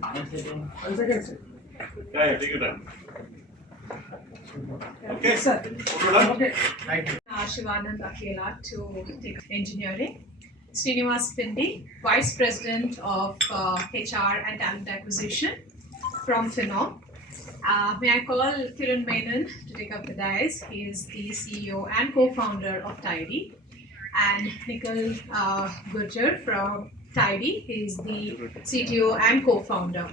1 second, sir. Yeah, take your time. Okay. Yes, sir. Okay. Thank you. Shivanand Akela to take engineering. Srinivas Pindi, Vice President of HR and Talent Acquisition from Phenom. May I call Kiran Menon to take up the dais. He is the CEO and co-founder of Tidy. And Nikhil Gurjar from Tidy. He is the CTO and co-founder.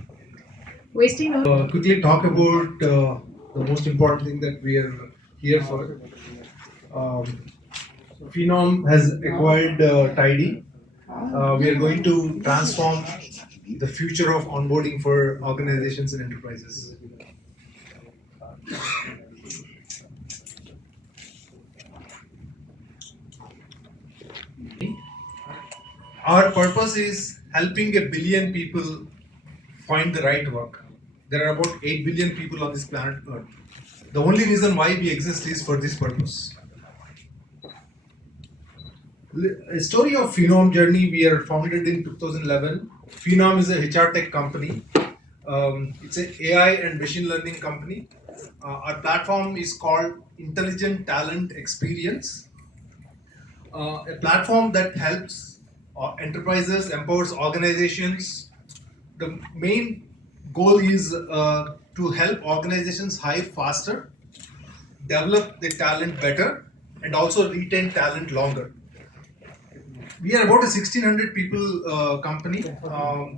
Wasting no Quickly talk about the most important thing that we are here for. Phenom has acquired Tidy. We are going to transform the future of onboarding for organizations and enterprises. Our purpose is helping 1 billion people find the right work. There are about 8 billion people on this planet Earth. The only reason why we exist is for this purpose. A story of Phenom journey. We are founded in 2011. Phenom is a HR tech company. It's an AI and machine learning company. Our platform is called Intelligent Talent Experience, a platform that helps enterprises, empowers organizations. The main goal is to help organizations hire faster, develop their talent better, and also retain talent longer. We are about a 1600 people company.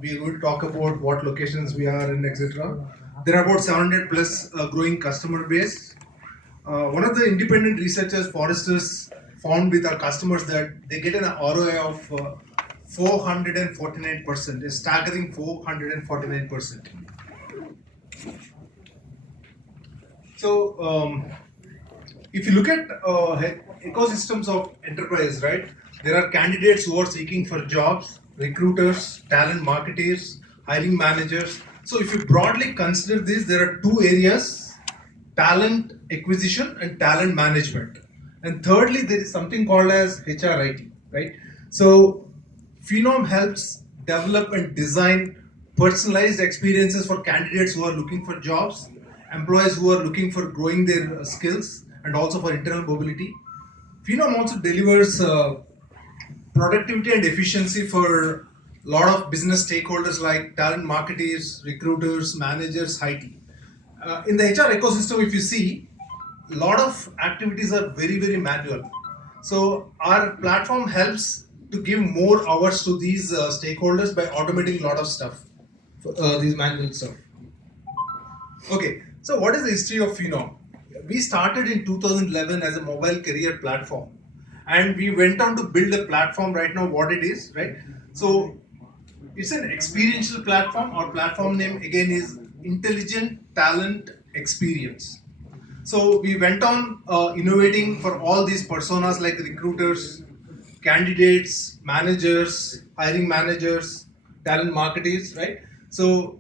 We are going to talk about what locations we are in, etc. There are about 700 plus growing customer base. One of the independent researchers, Forresters, found with our customers that they get an ROI of 449%, a staggering 449%. So, if you look at ecosystems of enterprise, right? There are candidates who are seeking for jobs, recruiters, talent marketers, hiring managers. So if you broadly consider this, there are two areas: talent acquisition and talent management. And thirdly, there is something called as HRIT, right? So Phenom helps develop and design personalized experiences for candidates who are looking for jobs, employees who are looking for growing their skills, and also for internal mobility. Phenom also delivers productivity and efficiency for a lot of business stakeholders like talent marketers, recruiters, managers, IT. In the HR ecosystem, if you see, a lot of activities are very, very manual. So our platform helps to give more hours to these stakeholders by automating a lot of stuff, these manual stuff. Okay, so what is the history of Phenom? We started in 2011 as a mobile career platform, and we went on to build a platform right now what it is, right? So it's an experiential platform. Our platform name again is Intelligent Talent Experience. So we went on innovating for all these personas like recruiters, candidates, managers, hiring managers, talent marketers, right? So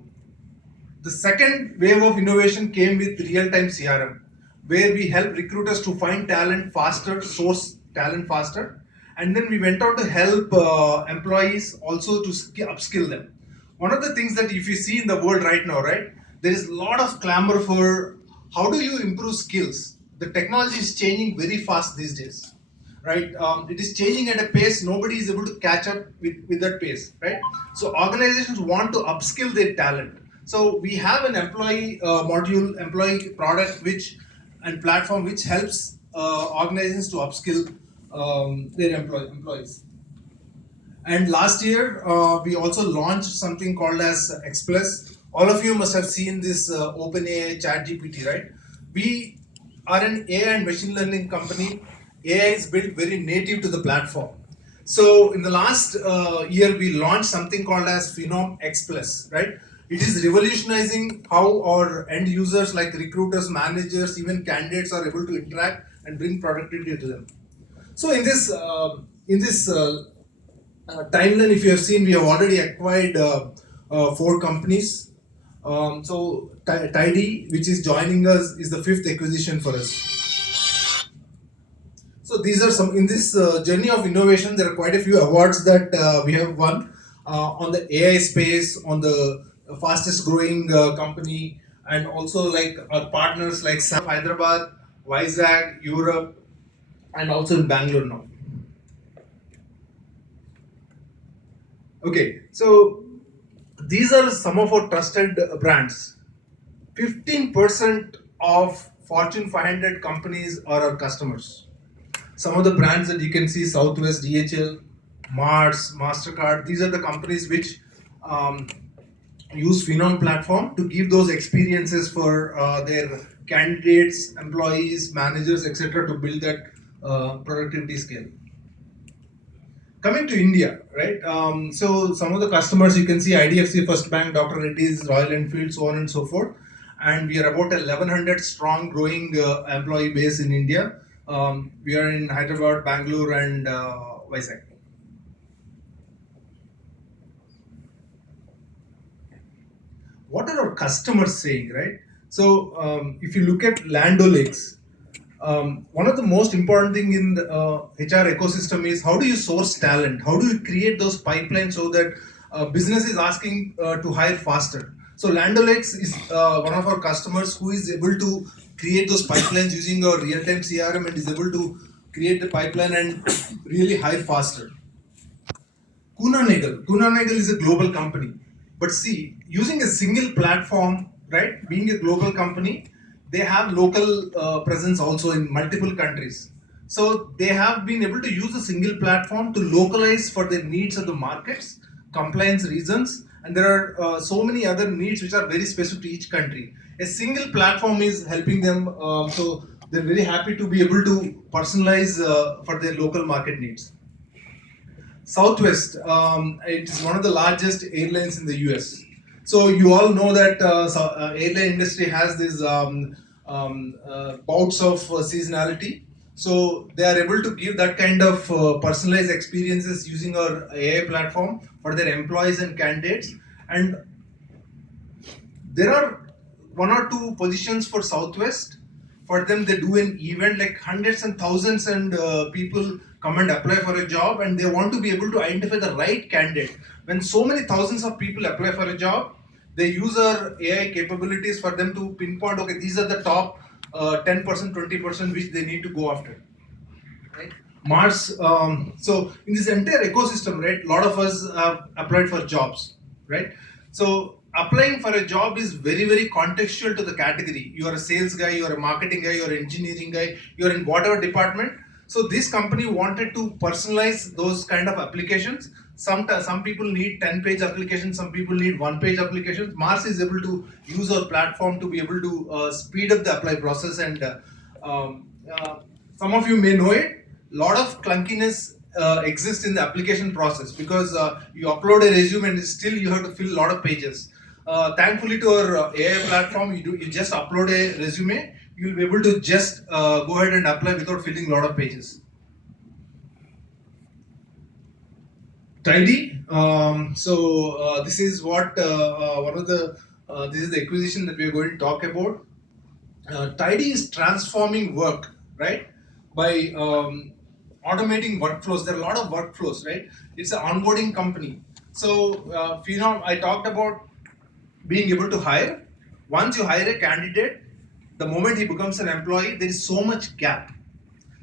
the second wave of innovation came with real-time CRM, where we help recruiters to find talent faster, source talent faster, and then we went on to help employees also to upskill them. One of the things that if you see in the world right now, right, there is a lot of clamor for how do you improve skills. The technology is changing very fast these days, right? It is changing at a pace nobody is able to catch up with that pace, right? So organizations want to upskill their talent. So we have an employee module, employee product and platform which helps organizations to upskill their employees. And last year we also launched something called as Express. All of you must have seen this OpenAI ChatGPT, right? We are an AI and machine learning company. AI is built very native to the platform. So in the last year we launched something called as Phenom Express, right? It is revolutionizing how our end users like recruiters, managers, even candidates are able to interact and bring productivity to them. So in this timeline, if you have seen, we have already acquired 4 companies. So Tidy, which is joining us, is the 5th acquisition for us. So these are some in this journey of innovation. There are quite a few awards that we have won on the AI space, on the fastest growing company, and also like our partners like Hyderabad, Vizag, Europe, and also in Bangalore now. Okay, so these are some of our trusted brands. 15% of Fortune 500 companies are our customers. Some of the brands that you can see: Southwest, DHL, Mars, Mastercard. These are the companies which use Phenom platform to give those experiences for their candidates, employees, managers, etc., to build that productivity scale. Coming to India, right? So some of the customers you can see: IDFC First Bank, Dr. Reddy's, Royal Enfield, so on and so forth. And we are about 1100 strong, growing employee base in India. We are in Hyderabad, Bangalore, and Vizag. What are our customers saying, right? So if you look at Land O'Lakes, one of the most important thing in the HR ecosystem is how do you source talent? How do you create those pipelines so that business is asking to hire faster? So Land O'Lakes is one of our customers who is able to create those pipelines using our real-time CRM and is able to create the pipeline and really hire faster. Kunanagal is a global company. But see, using a single platform, right, being a global company, they have local presence also in multiple countries. So they have been able to use a single platform to localize for the needs of the markets, compliance reasons, and there are so many other needs which are very specific to each country. A single platform is helping them, so they're very happy to be able to personalize for their local market needs. Southwest, it is one of the largest airlines in the US. So you all know that airline industry has these bouts of seasonality. So they are able to give that kind of personalized experiences using our AI platform for their employees and candidates. And there are one or two positions for Southwest. For them, they do an event like hundreds and thousands and people come and apply for a job, and they want to be able to identify the right candidate. When so many thousands of people apply for a job, they use our AI capabilities for them to pinpoint, okay, these are the top 10%, 20% which they need to go after. Right? Mars, so in this entire ecosystem, right, a lot of us have applied for jobs, right? So applying for a job is very, very contextual to the category. You are a sales guy, you are a marketing guy, you are an engineering guy, you are in whatever department. So this company wanted to personalize those kind of applications. Some people need 10-page applications, some people need 1-page applications. Mars is able to use our platform to be able to speed up the apply process, and some of you may know it. A lot of clunkiness exists in the application process because you upload a resume and still you have to fill a lot of pages. Thankfully to our AI platform, you just upload a resume, you'll be able to just go ahead and apply without filling a lot of pages. Tidy. So this is what one of the this is the acquisition that we are going to talk about. Tidy is transforming work, right, by automating workflows. There are a lot of workflows, right? It's an onboarding company. So Phenom, I talked about being able to hire. Once you hire a candidate, the moment he becomes an employee, there is so much gap.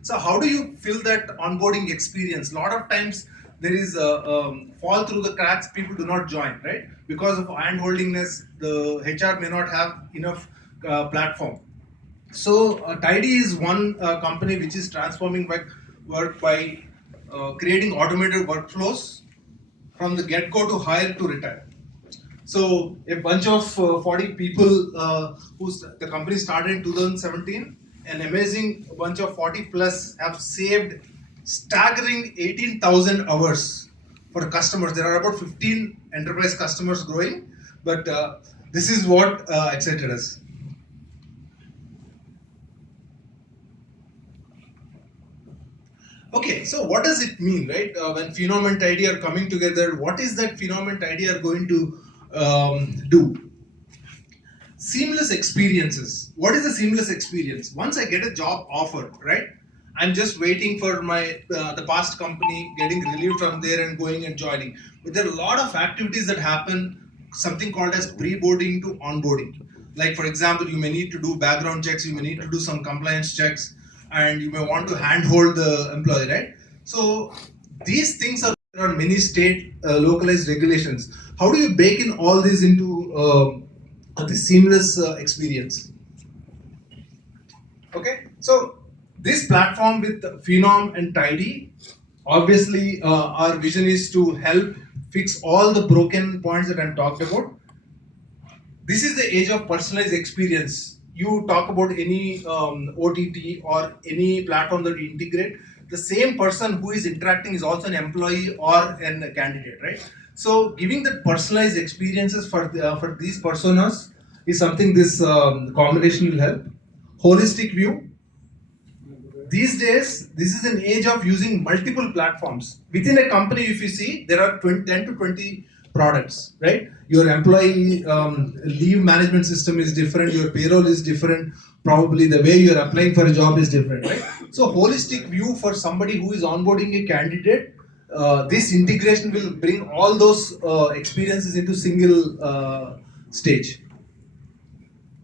So how do you fill that onboarding experience? A lot of times there is a fall through the cracks. People do not join, right? Because of handholdingness, the HR may not have enough platform. So Tidy is one company which is transforming work by creating automated workflows from the get-go to hire to retire. So a bunch of 40 people the company started in 2017. An amazing bunch of 40 plus have saved staggering 18,000 hours for customers. There are about 15 enterprise customers growing, but this is what excited us. Okay, so what does it mean, right? When Phenom and Tidy are coming together, what is that Phenom and Tidy are going to do? Seamless experiences. What is a seamless experience? Once I get a job offer, right? I'm just waiting for my the past company getting relieved from there and going and joining. But there are a lot of activities that happen. something called as pre-boarding to onboarding. Like for example, you may need to do background checks, you may need to do some compliance checks, and you may want to handhold the employee, right? So these things are, there are many state localized regulations. How do you bake in all this into the seamless experience? Okay, so this platform with Phenom and Tidy, obviously our vision is to help fix all the broken points that I'm talked about. This is the age of personalized experience. You talk about any OTT or any platform that you integrate, the same person who is interacting is also an employee or a candidate, right? So giving the personalized experiences for these personas is something this combination will help. Holistic view. These days, this is an age of using multiple platforms. Within a company, if you see, there are 10 to 20 products, right? Your employee leave management system is different, your payroll is different, probably the way you're applying for a job is different, right? So holistic view for somebody who is onboarding a candidate, this integration will bring all those experiences into single stage.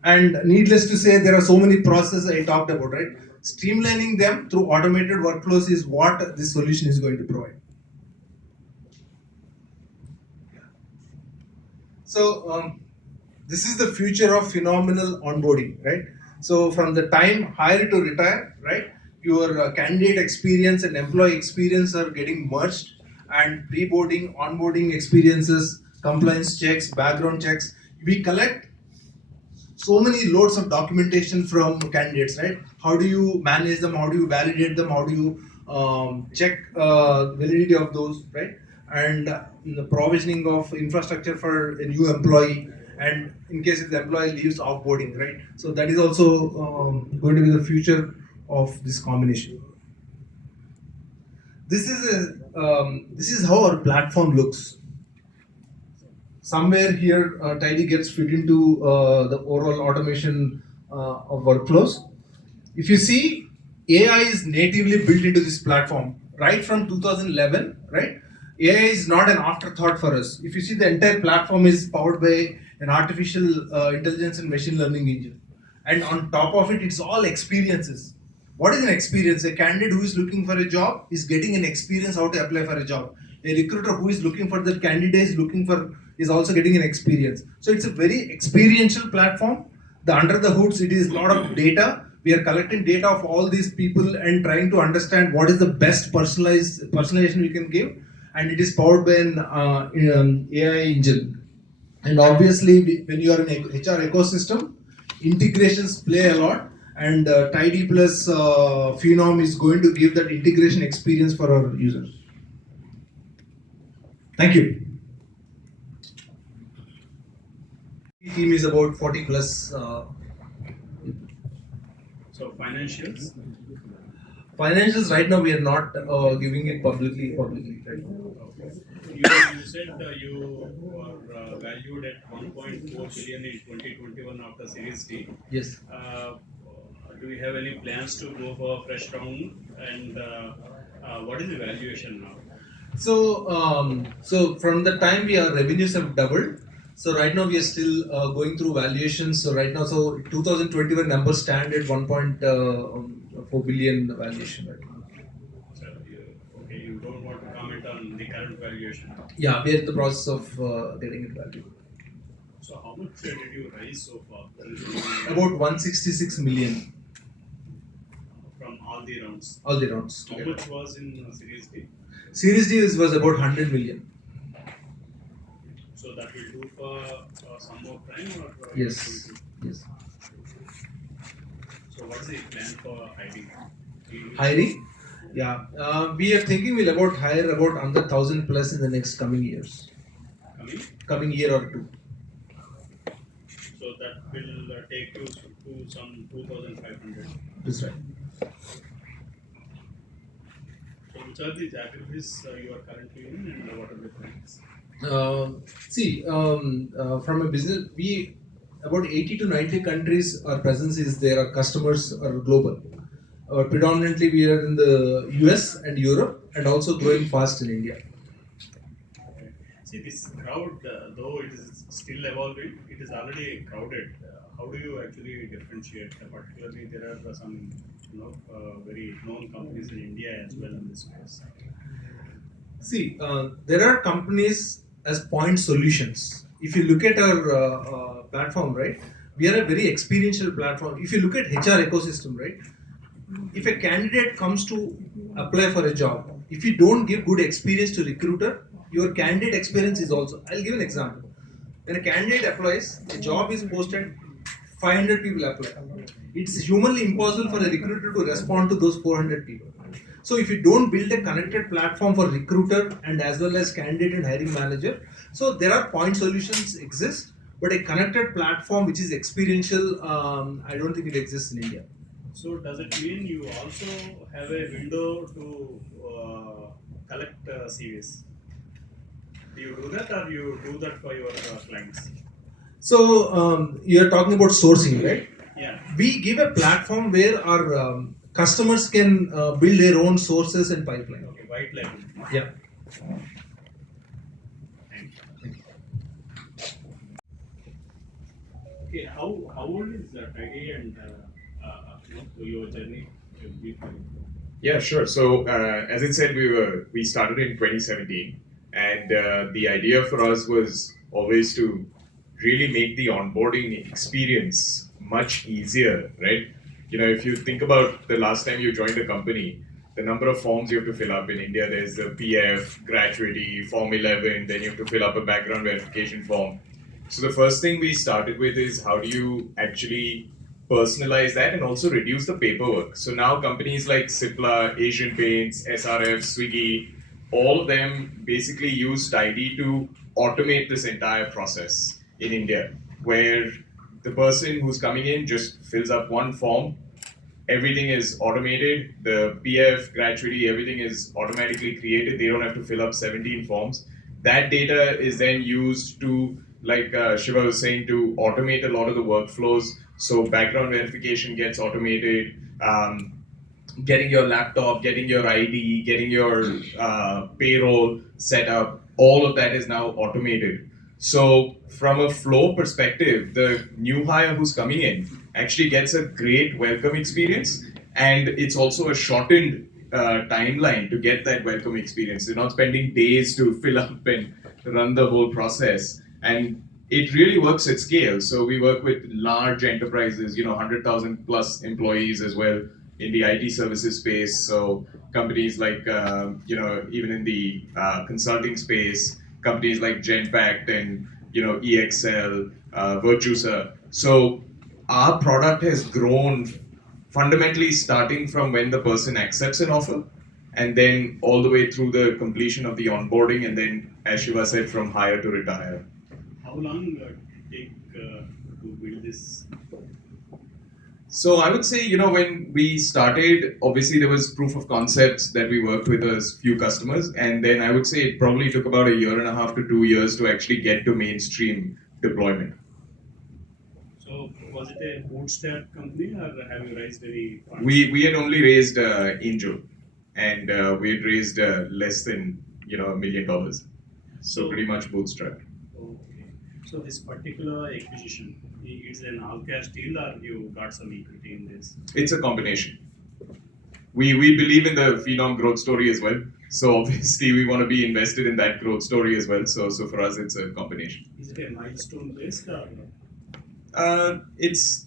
And needless to say, there are so many processes I talked about, right? Streamlining them through automated workflows is what this solution is going to provide. So this is the future of phenomenal onboarding, right? So from the time hire to retire, right? Your candidate experience and employee experience are getting merged, and pre-boarding, onboarding experiences, compliance checks, background checks. We collect so many loads of documentation from candidates, right? How do you manage them? How do you validate them? How do you check validity of those, right? And the provisioning of infrastructure for a new employee, and in case if the employee leaves, offboarding, right? So that is also going to be the future of this combination. This is how our platform looks. Somewhere here, Tidy gets fit into the overall automation of workflows. If you see, AI is natively built into this platform right from 2011, right? AI is not an afterthought for us. If you see, the entire platform is powered by an artificial intelligence and machine learning engine. And on top of it, it's all experiences. What is an experience? A candidate who is looking for a job is getting an experience how to apply for a job. A recruiter who is looking for the candidate is also getting an experience. So it's a very experiential platform. The under the hoods, it is a lot of data. We are collecting data of all these people and trying to understand what is the best personalization we can give. And it is powered by an AI engine. And obviously, when you are in an HR ecosystem, integrations play a lot. And Tidy plus Phenom is going to give that integration experience for our users. Thank you. The team is about 40 plus. So financials? Financials right now we are not giving it publicly right now. Okay. You said you were valued at 1.4 billion in 2021 after Series D. Yes. Do you have any plans to go for a fresh round? And what is the valuation now? So from the time our revenues have doubled. So right now we are still going through valuations. So right now, 2021 numbers stand at 1.4 billion valuation right now. So you don't want to comment on the current valuation? Yeah, we are in the process of getting it valued. So how much did you raise so far? About 166 million. From all the rounds? All the rounds. How much was in Series D? Series D was about 100 million. So that will do for some more time, or Yes. Yes. So what's the plan for hiring? Hiring? Yeah. We are thinking we'll hire about under 1,000 plus in the next coming years. Coming year or two. So that will take you to some 2,500. That's right. So which are the geographies you are currently in, and what are the plans? From a business, about 80 to 90 countries our presence is there. Our customers are global. Predominantly we are in the US and Europe, and also growing fast in India. Okay. See, this crowd, though it is still evolving, it is already crowded. How do you actually differentiate? Particularly, there are some, very known companies in India as well in this space. See, there are companies as point solutions. If you look at our platform, right, we are a very experiential platform. If you look at HR ecosystem, right, if a candidate comes to apply for a job, if you don't give good experience to recruiter, your candidate experience is also. I'll give an example. When a candidate applies, a job is posted, 500 people apply. It's humanly impossible for a recruiter to respond to those 400 people. So if you don't build a connected platform for recruiter and as well as candidate and hiring manager, so there are point solutions exist, but a connected platform which is experiential, I don't think it exists in India. So does it mean you also have a window to collect CVs? Do you do that, or you do that for your clients? So you're talking about sourcing, right? Yeah. We give a platform where our customers can build their own sources and pipeline. Okay, white label. Yeah. Thank you. Okay, how old is AnnouncesAcquisition and your journey? Yeah, sure. So as it said, we started in 2017, and the idea for us was always to really make the onboarding experience much easier, right? You know, if you think about the last time you joined a company, the number of forms you have to fill up in India, there's the PF, gratuity, Form 11, then you have to fill up a background verification form. So the first thing we started with is how do you actually personalize that and also reduce the paperwork. So now companies like Cipla, Asian Paints, SRF, Swiggy, all of them basically use Tidy to automate this entire process in India, where the person who's coming in just fills up one form, everything is automated, the PF, gratuity, everything is automatically created, they don't have to fill up 17 forms. That data is then used to, like Shiva was saying, to automate a lot of the workflows. So background verification gets automated, getting your laptop, getting your ID, getting your payroll set up, all of that is now automated. So from a flow perspective, the new hire who's coming in actually gets a great welcome experience, and it's also a shortened timeline to get that welcome experience. They're not spending days to fill up and run the whole process. And it really works at scale. So we work with large enterprises, 100,000 plus employees as well in the IT services space. So companies like, even in the consulting space, companies like Genpact and, EXL, Virtusa. So our product has grown fundamentally starting from when the person accepts an offer and then all the way through the completion of the onboarding, and then, as Shiva said, from hire to retire. How long did it take to build this? So I would say, when we started, obviously there was proof of concepts that we worked with a few customers, and then I would say it probably took about 1.5 to 2 years to actually get to mainstream deployment. So was it a bootstrap company, or have you raised any funds? We had only raised angel, and we had raised less than $1 million. So pretty much bootstrapped. Okay. So this particular acquisition, it's an all-cash deal, or you got some equity in this? It's a combination. We believe in the Phenom growth story as well. So obviously we want to be invested in that growth story as well. So for us, it's a combination. Is it a milestone based, or? It's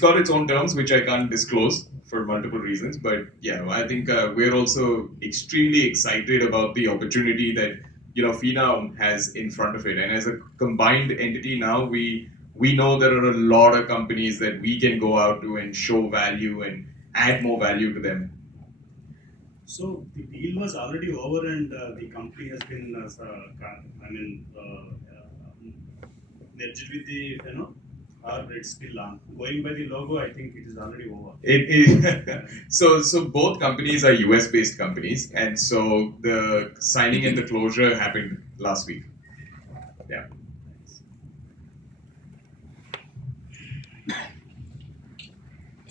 got its own terms, which I can't disclose for multiple reasons. But yeah, I think we're also extremely excited about the opportunity that Phenom has in front of it. And as a combined entity now, we know there are a lot of companies that we can go out to and show value and add more value to them. So the deal was already over, and the company has been, merged with the, or it's still on. Going by the logo, I think it is already over. So both companies are US based companies, and so the signing and the closure happened last week. Yeah.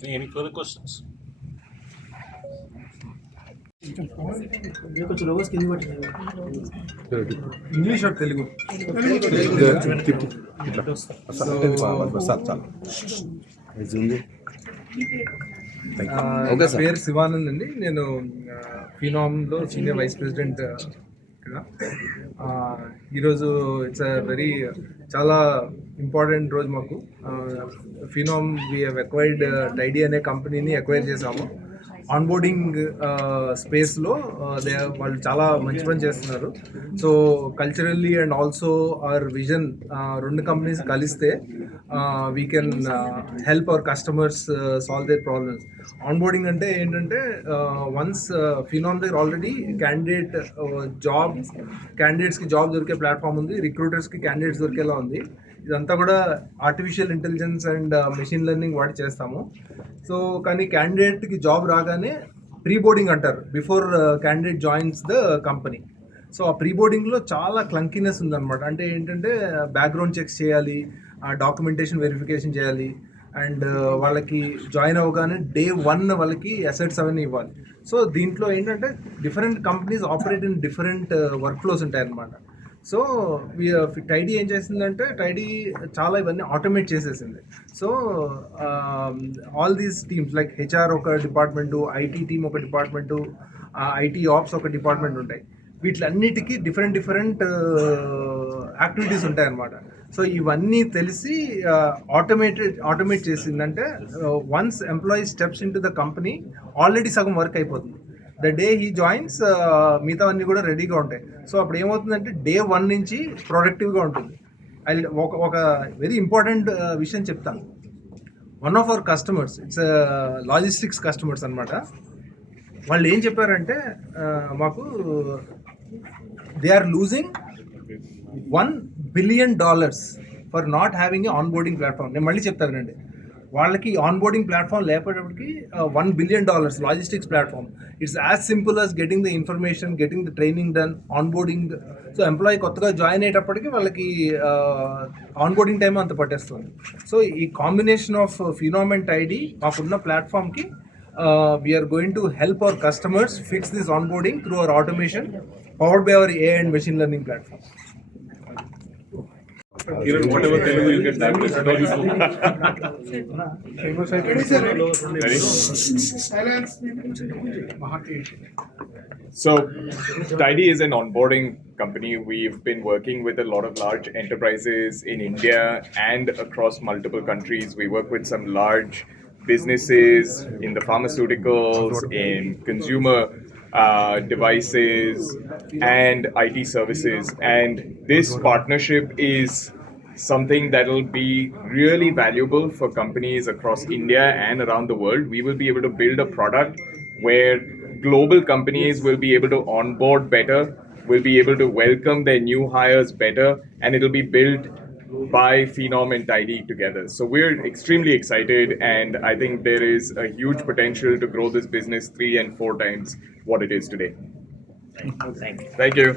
Any further questions? English are Telugu? నా పేరు శివానంద్ అండి. నేను ఫినామ్లో senior vice president ఇక్కడ. ఈరోజు it's చాలా important రోజు మాకు. ఫినామ్ we have acquired tidy అనే కంపెనీని అక్వైర్ చేసాము. ఆన్బోర్డింగ్ స్పేస్లో వాళ్ళు చాలా మంచి పని చేస్తున్నారు. So culturally and also our vision, రెండు కంపెనీస్ కలిస్తే we can help our customers solve their problems. Onboarding అంటే ఏంటంటే, వన్స్ ఫినామ్ దగ్గర ఆల్రెడీ క్యాండిడేట్స్కి జాబ్ దొరికే ప్లాట్ఫామ్ ఉంది, రిక్రూటర్స్కి క్యాండిడేట్స్ దొరికేలా ఉంది. ఇదంతా కూడా artificial intelligence and machine learning వాడి చేస్తాము. సో కానీ క్యాండిడేట్కి జాబ్ రాగానే ప్రీ బోర్డింగ్ అంటారు, before candidate joins the company. So ఆ ప్రీ బోర్డింగ్లో చాలా క్లంకీనెస్ ఉందన్నమాట. అంటే ఏంటంటే బ్యాక్గ్రౌండ్ చెక్స్ చేయాలి, డాక్యుమెంటేషన్ వెరిఫికేషన్ చేయాలి, అండ్ వాళ్ళకి జాయిన్ అవ్వగానే Day 1 వాళ్ళకి అసెట్స్ అవన్నీ ఇవ్వాలి. సో దీంట్లో ఏంటంటే different companies operate in different work flows ఉంటాయి అన్నమాట. సో టైడీ ఏం చేసిందంటే, టైడీ చాలా ఇవన్నీ ఆటోమేట్ చేసేసింది. So all these teams like HR ఒక డిపార్ట్మెంటు, ఐటీ టీమ్ ఒక డిపార్ట్మెంటు, ఐటీ ఆప్స్ ఒక డిపార్ట్మెంట్ ఉంటాయి. వీటిలన్నిటికీ డిఫరెంట్ యాక్టివిటీస్ ఉంటాయి అన్నమాట. సో ఇవన్నీ తెలిసి ఆటోమేట్ చేసిందంటే, once employee steps in to the company already సగం వర్క్ అయిపోతుంది. ద డే హీ జాయిన్స్ మిగతావన్నీ కూడా రెడీగా ఉంటాయి. సో అప్పుడు ఏమవుతుందంటే Day 1 నుంచి ప్రొడక్టివ్గా ఉంటుంది. ఒక వెరీ ఇంపార్టెంట్ విషయం చెప్తాను. One of our customers, it's logistics customers అనమాట. వాళ్ళు ఏం చెప్పారంటే, మాకు they are losing $1 billion for not having a onboarding platform. నేను మళ్ళీ చెప్తానండి. వాళ్ళకి ఆన్బోర్డింగ్ ప్లాట్ఫామ్ లేకపోయేటప్పటికి $1 billion logistics platform. It's as simple as getting the information, getting the training done, onboarding. So employee కొత్తగా జాయిన్ అయ్యేటప్పటికి వాళ్ళకి ఆన్బోర్డింగ్ టైం అంత పట్టేస్తుంది. సో ఈ combination of Phenom and Tidy మాకున్న ప్లాట్ఫామ్కి we are going to help our customers fix this onboarding through our automation powered by our AI and machine learning platform. Kiran, whatever Telugu you get that. So, Tidy is an onboarding company. We've been working with a lot of large enterprises in India and across multiple countries. We work with some large businesses in the pharmaceuticals, in consumer devices and IT services, and this partnership is something that will be really valuable for companies across India and around the world. We will be able to build a product where global companies will be able to onboard better, will be able to welcome their new hires better, and it will be built by Phenom and Tidy together. So we're extremely excited, and I think there is a huge potential to grow this business 3 and 4 times what it is today. Thank you. Thank you.